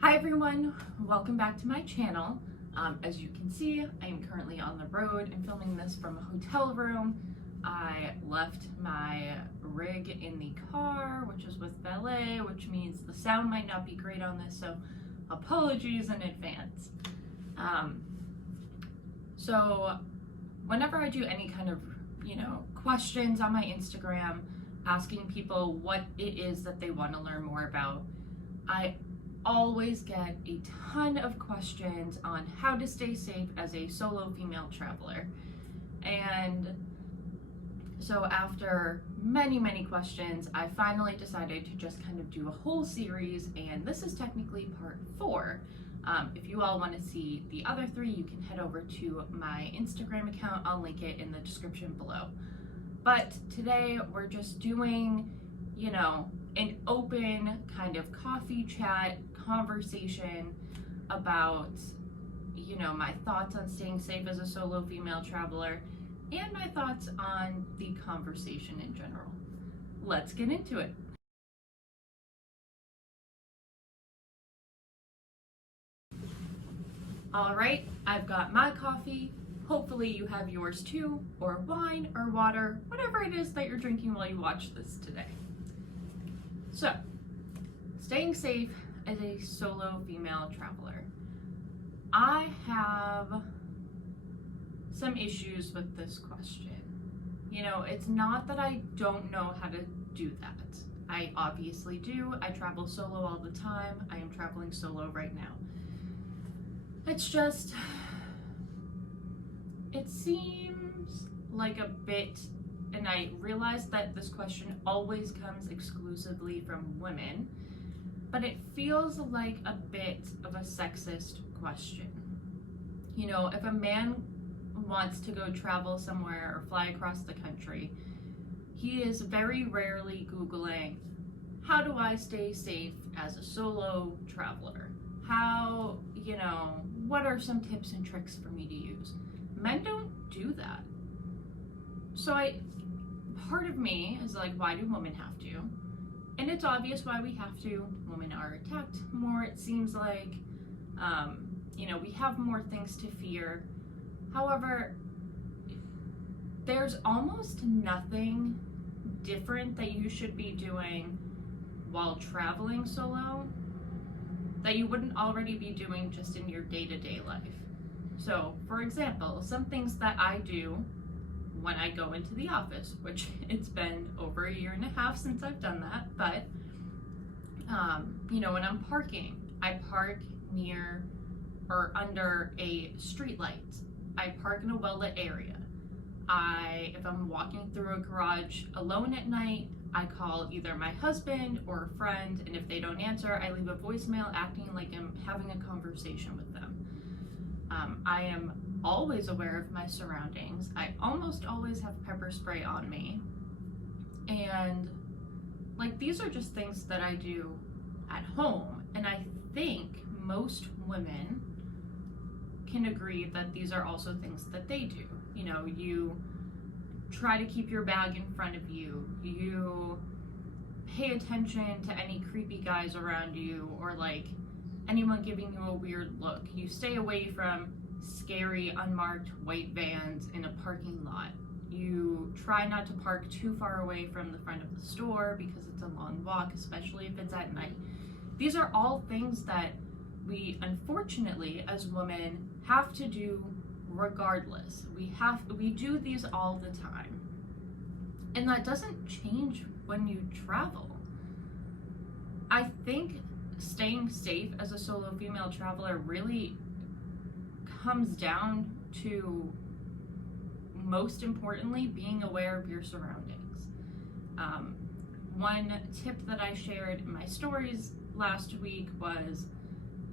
Hi everyone, welcome back to my channel. As you can see, I am currently on the road and filming this from a hotel room. I left my rig in the car, which is with valet, which means the sound might not be great on this, so apologies in advance. So whenever I do any kind of, questions on my Instagram, asking people what it is that they want to learn more about, I always get a ton of questions on how to stay safe as a solo female traveler. And so after many questions, I finally decided to just kind of do a whole series, and this is technically part 4. If you all want to see the other 3, you can head over to my Instagram account. I'll link it in the description below. But today we're just doing, an open kind of coffee chat conversation about, my thoughts on staying safe as a solo female traveler and my thoughts on the conversation in general. Let's get into it. All right, I've got my coffee. Hopefully you have yours too, or wine or water, whatever it is that you're drinking while you watch this today. So, staying safe as a solo female traveler. I have some issues with this question. It's not that I don't know how to do that. I obviously do. I travel solo all the time. I am traveling solo right now. It's just, it seems like a bit, and I realize that this question always comes exclusively from women, but it feels like a bit of a sexist question. If a man wants to go travel somewhere or fly across the country, he is very rarely Googling, how do I stay safe as a solo traveler? How, what are some tips and tricks for me to use? Men don't do that. So part of me is like, why do women have to? And it's obvious why we have to. Women are attacked more, it seems like. We have more things to fear. However, there's almost nothing different that you should be doing while traveling solo that you wouldn't already be doing just in your day-to-day life. So, for example, some things that I do when I go into the office, which it's been over 1.5 years since I've done that, but, when I'm parking, I park near or under a street light. I park in a well-lit area. If I'm walking through a garage alone at night, I call either my husband or a friend, and if they don't answer, I leave a voicemail acting like I'm having a conversation with them. I am always aware of my surroundings. I almost always have pepper spray on me. And these are just things that I do at home. And I think most women can agree that these are also things that they do. You try to keep your bag in front of you. You pay attention to any creepy guys around you or anyone giving you a weird look. You stay away from scary unmarked white vans in a parking lot. You try not to park too far away from the front of the store because it's a long walk, especially if it's at night. These are all things that we, unfortunately, as women, have to do regardless. We do these all the time. And that doesn't change when you travel. I think staying safe as a solo female traveler really comes down to, most importantly, being aware of your surroundings. One tip that I shared in my stories last week was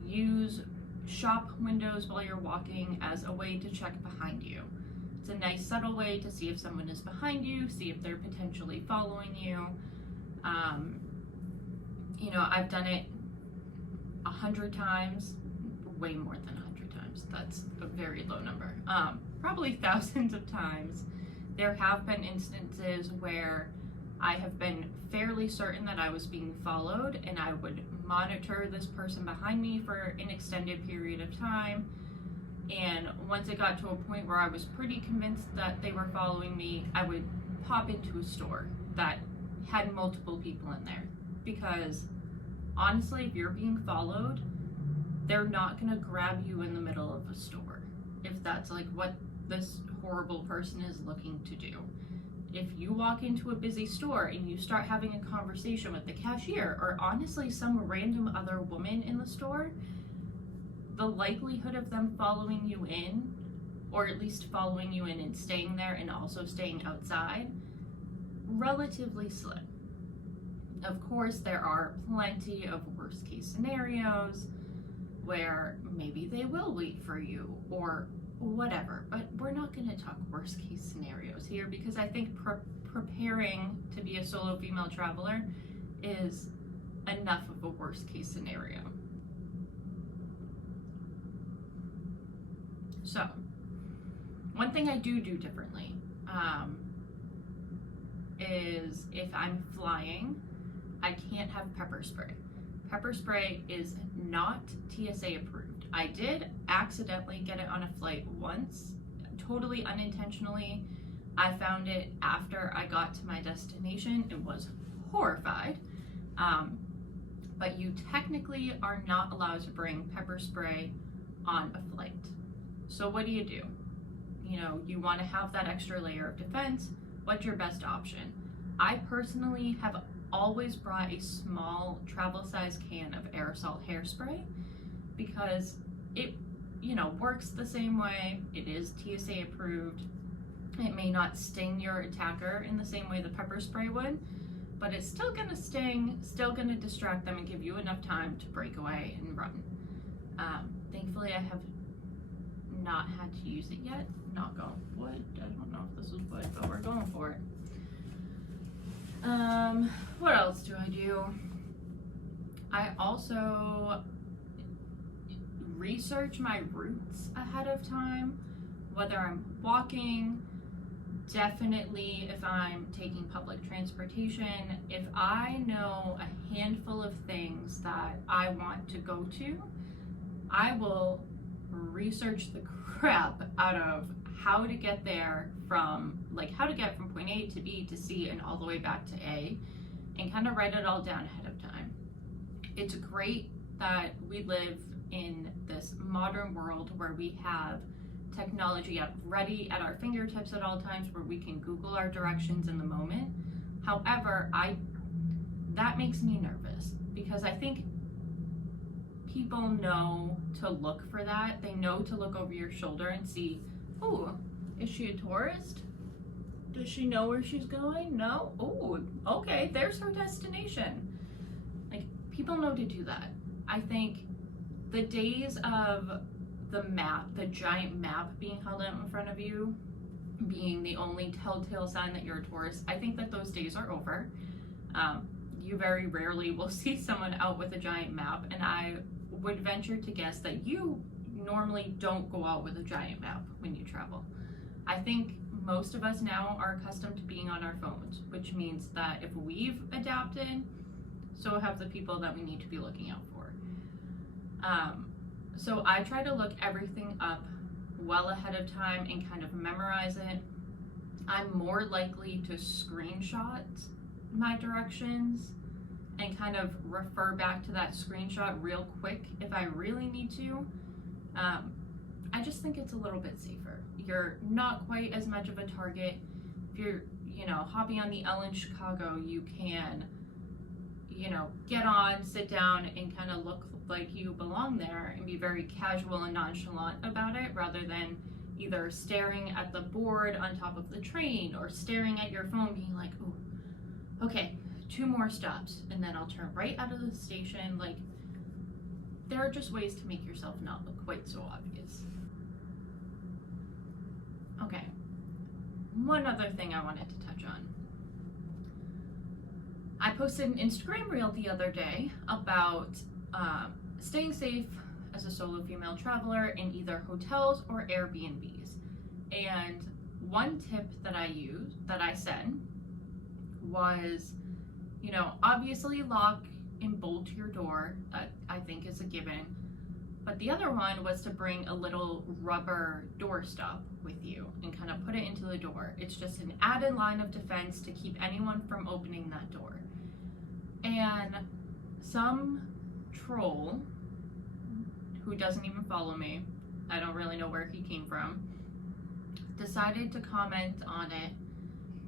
use shop windows while you're walking as a way to check behind you. It's a nice subtle way to see if someone is behind you, see if they're potentially following you. I've done it 100 times, way more than 100 times. That's a very low number. Probably thousands of times. There have been instances where I have been fairly certain that I was being followed, and I would monitor this person behind me for an extended period of time. And once it got to a point where I was pretty convinced that they were following me, I would pop into a store that had multiple people in there. Because honestly, if you're being followed, they're not gonna grab you in the middle of a store if that's like what this horrible person is looking to do. If you walk into a busy store and you start having a conversation with the cashier or honestly some random other woman in the store, the likelihood of them following you in, or at least following you in and staying there and also staying outside, relatively slim. Of course, there are plenty of worst case scenarios where maybe they will wait for you or whatever, but we're not going to talk worst case scenarios here because I think preparing to be a solo female traveler is enough of a worst case scenario. So, one thing I do differently is if I'm flying, I can't have pepper spray. Pepper spray is not TSA approved. I did accidentally get it on a flight once, totally unintentionally. I found it after I got to my destination and was horrified. But you technically are not allowed to bring pepper spray on a flight. So what do? You know, you want to have that extra layer of defense. What's your best option? I personally have always brought a small travel size can of aerosol hairspray because it, you know, works the same way. It is TSA approved. It may not sting your attacker in the same way the pepper spray would, but it's still gonna sting, still gonna distract them and give you enough time to break away and run. Thankfully, I have not had to use it yet. Knock on wood. I don't know if this is wood, but we're going for it. What else do? I also research my routes ahead of time, whether I'm walking, definitely if I'm taking public transportation. If I know a handful of things that I want to go to, I will research the crap out of how to get there from point A to B to C and all the way back to A, and kind of write it all down ahead of time. It's great that we live in this modern world where we have technology ready at our fingertips at all times where we can Google our directions in the moment. However, that makes me nervous because I think people know to look for that. They know to look over your shoulder and see, oh, is she a tourist? Does she know where she's going? No? Oh, okay, there's her destination. Like, people know to do that. I think the days of the map, the giant map being held out in front of you, being the only telltale sign that you're a tourist, I think that those days are over. You very rarely will see someone out with a giant map, and I would venture to guess that you normally don't go out with a giant map when you travel. I think most of us now are accustomed to being on our phones, which means that if we've adapted, so have the people that we need to be looking out for. So I try to look everything up well ahead of time and kind of memorize it. I'm more likely to screenshot my directions and kind of refer back to that screenshot real quick if I really need to. I just think it's a little bit safer. You're not quite as much of a target. If you're, hopping on the L in Chicago, you can, get on, sit down, and kind of look like you belong there and be very casual and nonchalant about it rather than either staring at the board on top of the train or staring at your phone being like, ooh, okay, 2 more stops and then I'll turn right out of the station. Like, there are just ways to make yourself not look quite so obvious. Okay, one other thing I wanted to touch on. I posted an Instagram reel the other day about staying safe as a solo female traveler in either hotels or Airbnbs. And one tip that I said was, obviously lock and bolt your door. That I think is a given. But the other one was to bring a little rubber doorstop with you and kind of put it into the door. It's just an added line of defense to keep anyone from opening that door. And some troll who doesn't even follow me, I don't really know where he came from, decided to comment on it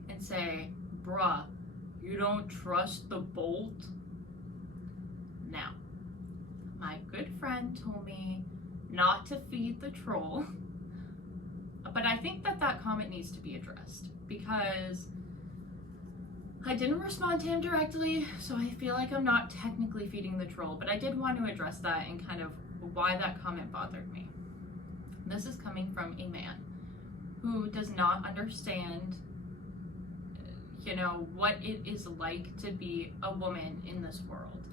and say, bruh, you don't trust the bolt? Now, my good friend told me not to feed the troll, but I think that comment needs to be addressed because I didn't respond to him directly, so I feel like I'm not technically feeding the troll, but I did want to address that and kind of why that comment bothered me. This is coming from a man who does not understand, what it is like to be a woman in this world.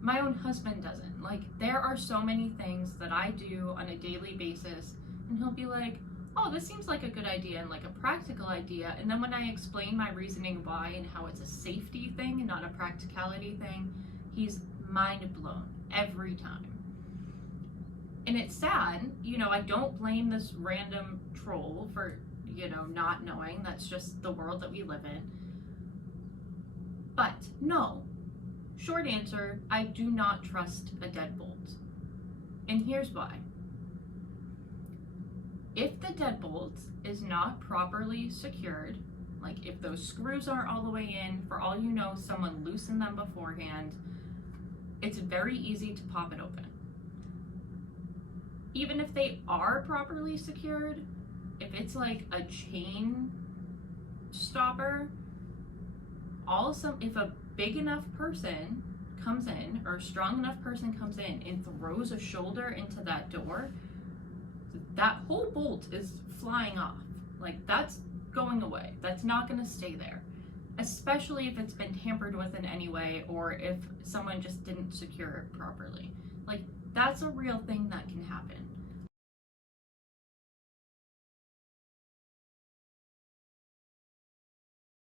My own husband doesn't. Like, there are so many things that I do on a daily basis, and he'll be like, oh, this seems like a good idea and like a practical idea. And then when I explain my reasoning why and how it's a safety thing and not a practicality thing, he's mind blown every time. And it's sad, I don't blame this random troll for, not knowing. That's just the world that we live in. But no, short answer, I do not trust a deadbolt. And here's why. If the deadbolt is not properly secured, like if those screws aren't all the way in, for all you know, someone loosened them beforehand, it's very easy to pop it open. Even if they are properly secured, if it's like a chain stopper, if a big enough person comes in or a strong enough person comes in and throws a shoulder into that door, that whole bolt is flying off. Like, that's going away. That's not going to stay there, especially if it's been tampered with in any way or if someone just didn't secure it properly. Like, that's a real thing that can happen.